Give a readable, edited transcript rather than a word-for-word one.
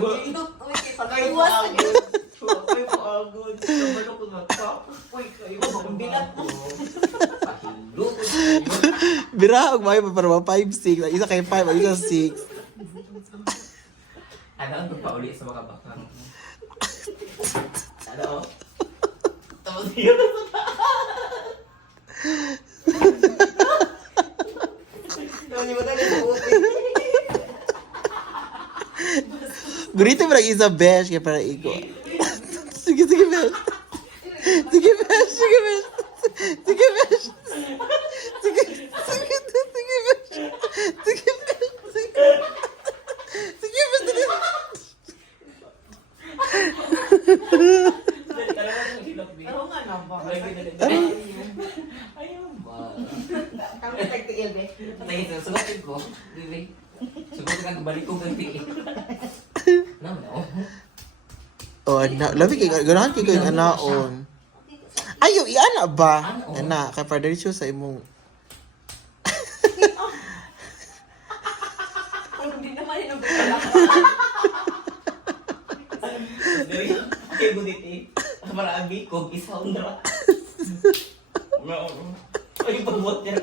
Kayo po agad. Kayo po agad. Kabalo ko na tapos. Uy, kayo po. Bilat mo. Pahilo ko sa'yo. Birahog may para 5-6. Isa kay 5, ang isa 6. Ano ang magpauli sa mga bakang? Ano? Tapos yun. Hindi mo tayo nabuti. Gurito mo lang isa besh kaya para iko. Sige, sige besh. Sige besh, sige besh. Sige besh. Sige, sige, sige besh. Sige besh. Sige. Sige besh. Oo nga na ba? Ayaw ba? Kami nagtiil, be. Sugatin ko. Sugatin ka balik ko ng tiil. No. Oh, anak. Labi kay ganahan kay yung anaon. Ayo, iana ba? Ana, kay para diretso sa imong Hindi naman yun ang bala. Okay, gunit eh. Para abi ko, isaw na. Ay, pabot niya.